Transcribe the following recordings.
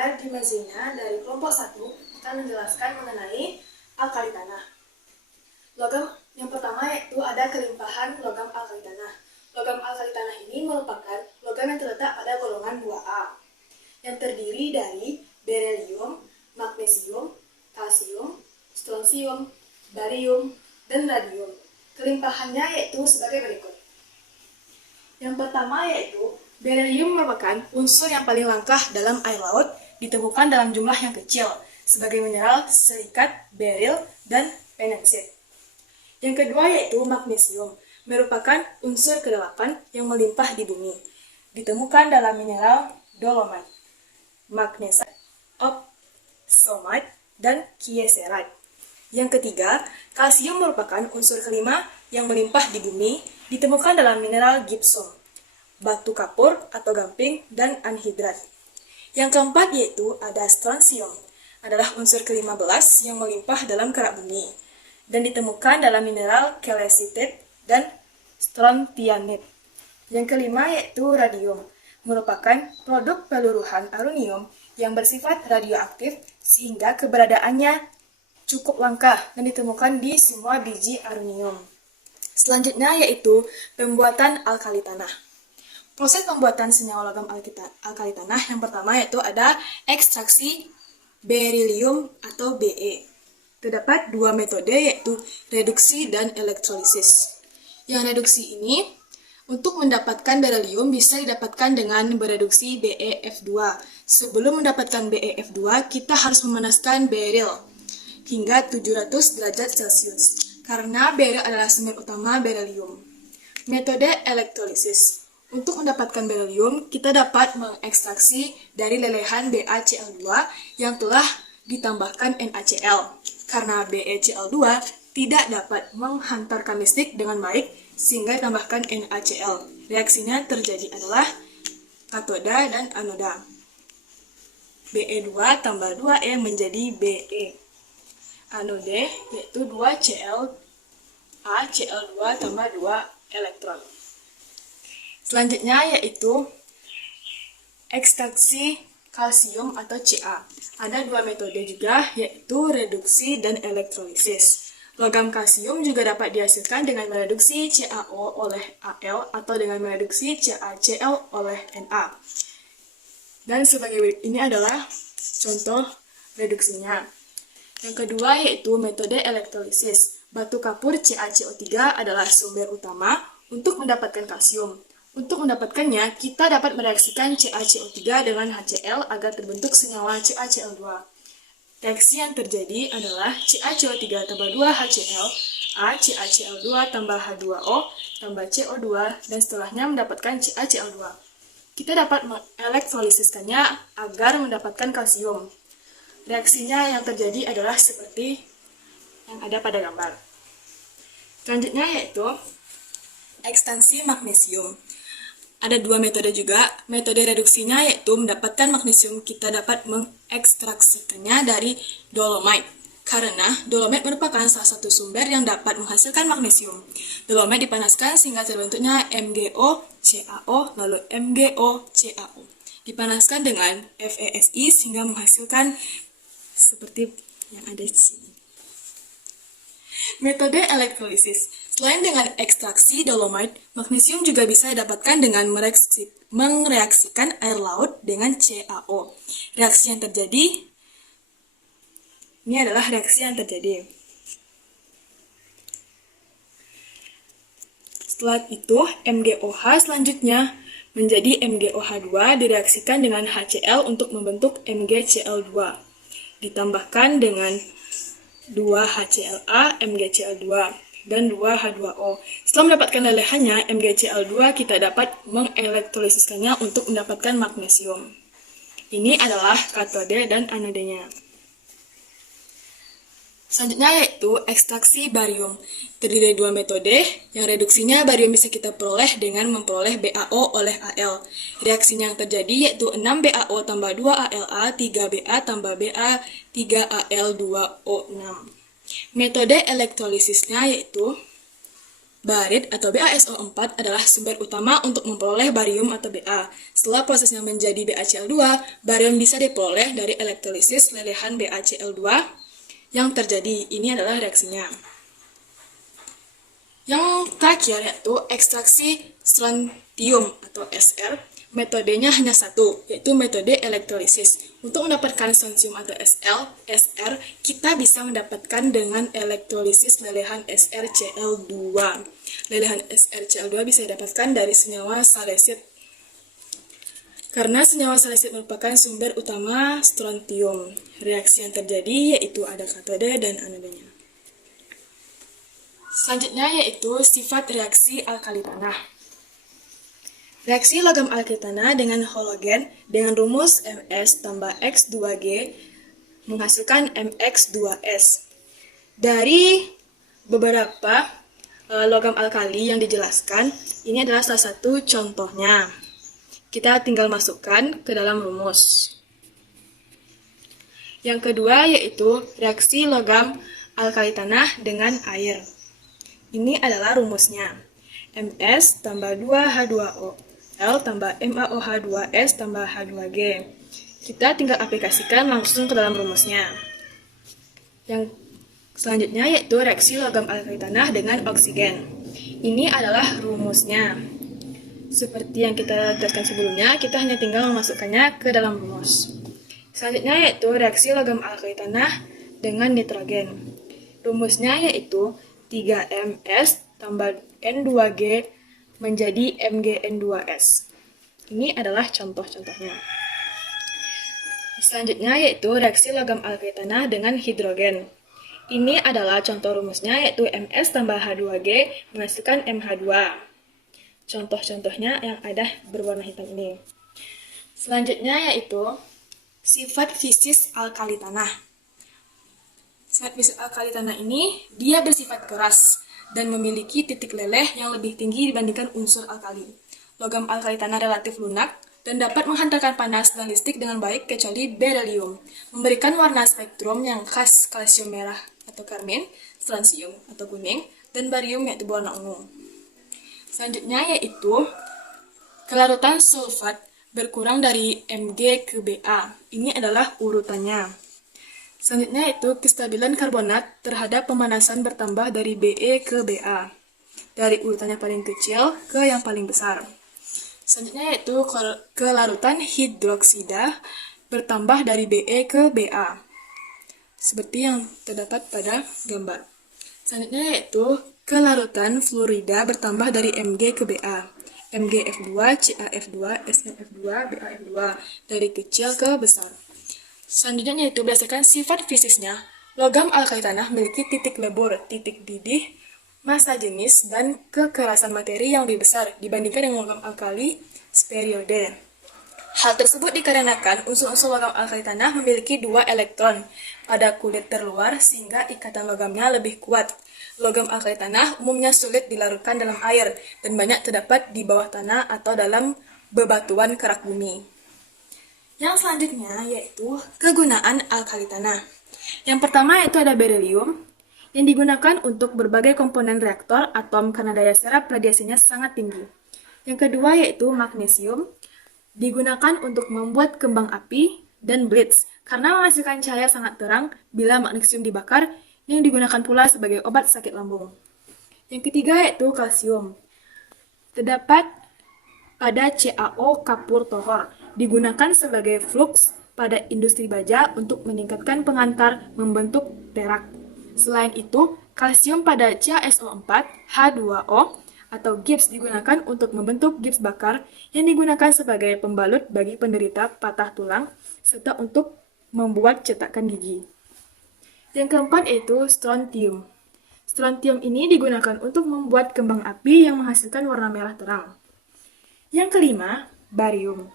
pendengar di Mazina dari kelompok 1 akan menjelaskan mengenai alkali tanah. Logam yang pertama yaitu ada kelimpahan logam alkali tanah. Logam alkali tanah ini merupakan logam yang terletak pada golongan 2A yang terdiri dari berelium, magnesium, kalsium, strontium, barium, dan radium. Kelimpahannya yaitu sebagai berikut. Yang pertama yaitu berelium merupakan unsur yang paling langka dalam air laut, ditemukan dalam jumlah yang kecil sebagai mineral silikat, beril, dan penensit. Yang kedua yaitu magnesium, merupakan unsur ke-8 yang melimpah di bumi, ditemukan dalam mineral dolomite, magnesite, oxomite, dan kieserite. Yang ketiga, kalsium merupakan unsur kelima yang melimpah di bumi, ditemukan dalam mineral gypsum, batu kapur atau gamping, dan anhidrat. Yang keempat yaitu ada strontium, adalah unsur ke-15 yang melimpah dalam kerak bumi, dan ditemukan dalam mineral calcite dan strontianite. Yang kelima yaitu radium, merupakan produk peluruhan arunium yang bersifat radioaktif sehingga keberadaannya cukup langka dan ditemukan di semua biji arunium. Selanjutnya yaitu pembuatan alkali tanah. Proses pembuatan senyawa logam alkali tanah yang pertama yaitu ada ekstraksi berilium atau Be. Terdapat dua metode yaitu reduksi dan elektrolisis. Yang reduksi ini untuk mendapatkan berilium bisa didapatkan dengan bereduksi BeF2. Sebelum mendapatkan BeF2 kita harus memanaskan beril hingga 700 derajat Celcius, karena beril adalah sumber utama berilium. Metode elektrolisis. Untuk mendapatkan berilium, kita dapat mengekstraksi dari lelehan BaCl2 yang telah ditambahkan NaCl. Karena BeCl2 tidak dapat menghantarkan listrik dengan baik, sehingga ditambahkan NaCl. Reaksinya terjadi adalah katoda dan anoda. Be2 tambah 2E menjadi Be. Anode yaitu 2Cl Cl2 tambah 2 elektron. Selanjutnya yaitu ekstraksi kalsium atau Ca. Ada dua metode juga yaitu reduksi dan elektrolisis. Logam kalsium juga dapat dihasilkan dengan mereduksi CaO oleh Al atau dengan mereduksi CaCl oleh Na. Dan sebagai ini adalah contoh reduksinya. Yang kedua yaitu metode elektrolisis. Batu kapur CaCO3 adalah sumber utama untuk mendapatkan kalsium. Untuk mendapatkannya, kita dapat mereaksikan CaCO3 dengan HCl agar terbentuk senyawa CaCl2. Reaksi yang terjadi adalah CaCO3 tambah 2 HCl, CaCl2 tambah H2O tambah CO2, dan setelahnya mendapatkan CaCl2. Kita dapat mengelektrolisiskannya agar mendapatkan kalsium. Reaksinya yang terjadi adalah seperti yang ada pada gambar. Selanjutnya yaitu ekstansi magnesium. Ada dua metode juga. Metode reduksinya yaitu mendapatkan magnesium, kita dapat mengekstraksikannya dari dolomite. Karena dolomite merupakan salah satu sumber yang dapat menghasilkan magnesium. Dolomite dipanaskan sehingga terbentuknya MgO-CaO lalu MgO-CaO. Dipanaskan dengan FeSi sehingga menghasilkan seperti yang ada di sini. Metode elektrolisis. Selain dengan ekstraksi dolomite, magnesium juga bisa didapatkan dengan mereaksikan air laut dengan CaO. Reaksi yang terjadi, ini adalah reaksi yang terjadi. Setelah itu, MgOH selanjutnya menjadi MgOH2 direaksikan dengan HCl untuk membentuk MgCl2. Ditambahkan dengan 2HClA, MgCl2, dan 2H2O. Setelah mendapatkan lelehannya, MgCl2, kita dapat mengelektrolisiskannya untuk mendapatkan magnesium. Ini adalah katode dan anodenya. Selanjutnya yaitu ekstraksi barium. Terdiri dari dua metode, yang reduksinya barium bisa kita peroleh dengan memperoleh BaO oleh Al. Reaksinya yang terjadi yaitu 6BaO tambah 2AlA, 3Ba tambah Ba, 3Al2O6. Metode elektrolisisnya yaitu Barit atau BaSO4 adalah sumber utama untuk memperoleh barium atau Ba. Setelah prosesnya menjadi BaCl2, barium bisa diperoleh dari elektrolisis lelehan BaCl2 yang terjadi. Ini adalah reaksinya. Yang terakhir yaitu ekstraksi strontium atau Sr. Metodenya hanya satu, yaitu metode elektrolisis. Untuk mendapatkan strontium atau Sr, kita bisa mendapatkan dengan elektrolisis lelehan SrCl2. Lelehan SrCl2 bisa didapatkan dari senyawa salesit. Karena senyawa salesit merupakan sumber utama strontium. Reaksi yang terjadi yaitu ada katode dan anodenya. Selanjutnya yaitu sifat reaksi alkali tanah. Reaksi logam alkali tanah dengan halogen dengan rumus Ms tambah X2G menghasilkan Mx2S. Dari beberapa logam alkali yang dijelaskan, ini adalah salah satu contohnya. Kita tinggal masukkan ke dalam rumus. Yang kedua yaitu reaksi logam alkali tanah dengan air. Ini adalah rumusnya. Ms tambah 2H2O L tambah MaOH2S tambah H2G. Kita tinggal aplikasikan langsung ke dalam rumusnya. Yang selanjutnya yaitu reaksi logam alkali tanah dengan oksigen. Ini adalah rumusnya. Seperti yang kita jelaskan sebelumnya, kita hanya tinggal memasukkannya ke dalam rumus. Selanjutnya yaitu reaksi logam alkali tanah dengan nitrogen. Rumusnya yaitu 3Ms tambah N2G menjadi MgN2S. Ini adalah contoh-contohnya. Selanjutnya yaitu reaksi logam alkali tanah dengan hidrogen. Ini adalah contoh rumusnya yaitu Ms tambah H2G menghasilkan MH2. Contoh-contohnya yang ada berwarna hitam ini. Selanjutnya yaitu sifat fisis alkali tanah. Sifat fisis alkali tanah ini, dia bersifat keras dan memiliki titik leleh yang lebih tinggi dibandingkan unsur alkali. Logam alkali tanah relatif lunak dan dapat menghantarkan panas dan listrik dengan baik kecuali berelium, memberikan warna spektrum yang khas kalsium merah atau karmin, strontium atau kuning, dan barium yaitu berwarna ungu. Selanjutnya yaitu kelarutan sulfat berkurang dari Mg ke Ba. Ini adalah urutannya. Selanjutnya yaitu kestabilan karbonat terhadap pemanasan bertambah dari Be ke Ba. Dari urutannya paling kecil ke yang paling besar. Selanjutnya yaitu kelarutan hidroksida bertambah dari Be ke Ba. Seperti yang terdapat pada gambar. Selanjutnya yaitu kelarutan fluorida bertambah dari Mg ke Ba. MgF2, CaF2, SnF2, BaF2 dari kecil ke besar. Selanjutnya yaitu berdasarkan sifat fisisnya, logam alkali tanah memiliki titik lebur, titik didih, massa jenis, dan kekerasan materi yang lebih besar dibandingkan dengan logam alkali speriode. Hal tersebut dikarenakan unsur-unsur logam alkali tanah memiliki 2 elektron pada kulit terluar sehingga ikatan logamnya lebih kuat. Logam alkali tanah umumnya sulit dilarutkan dalam air dan banyak terdapat di bawah tanah atau dalam bebatuan kerak bumi. Yang selanjutnya yaitu kegunaan alkali tanah. Yang pertama yaitu ada berelium yang digunakan untuk berbagai komponen reaktor atom karena daya serap radiasinya sangat tinggi. Yang kedua yaitu magnesium digunakan untuk membuat kembang api dan blitz karena menghasilkan cahaya sangat terang bila magnesium dibakar yang digunakan pula sebagai obat sakit lambung. Yang ketiga yaitu kalsium. Terdapat pada CaO kapur tohor digunakan sebagai flux pada industri baja untuk meningkatkan pengantar membentuk perak. Selain itu, kalsium pada CaSO4, H2O, atau gips digunakan untuk membentuk gips bakar yang digunakan sebagai pembalut bagi penderita patah tulang serta untuk membuat cetakan gigi. Yang keempat yaitu strontium. Strontium ini digunakan untuk membuat kembang api yang menghasilkan warna merah terang. Yang kelima, barium.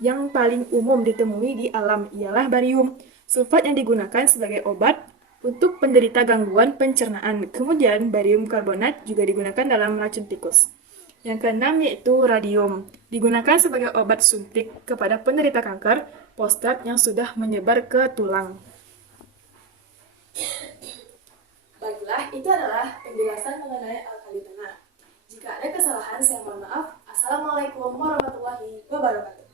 Yang paling umum ditemui di alam ialah barium, sulfat yang digunakan sebagai obat untuk penderita gangguan pencernaan. Kemudian, barium karbonat juga digunakan dalam racun tikus. Yang keenam yaitu radium, digunakan sebagai obat suntik kepada penderita kanker prostat yang sudah menyebar ke tulang. Baiklah, itu adalah penjelasan mengenai alkali tanah. Jika ada kesalahan, saya mohon maaf. Assalamualaikum warahmatullahi wabarakatuh.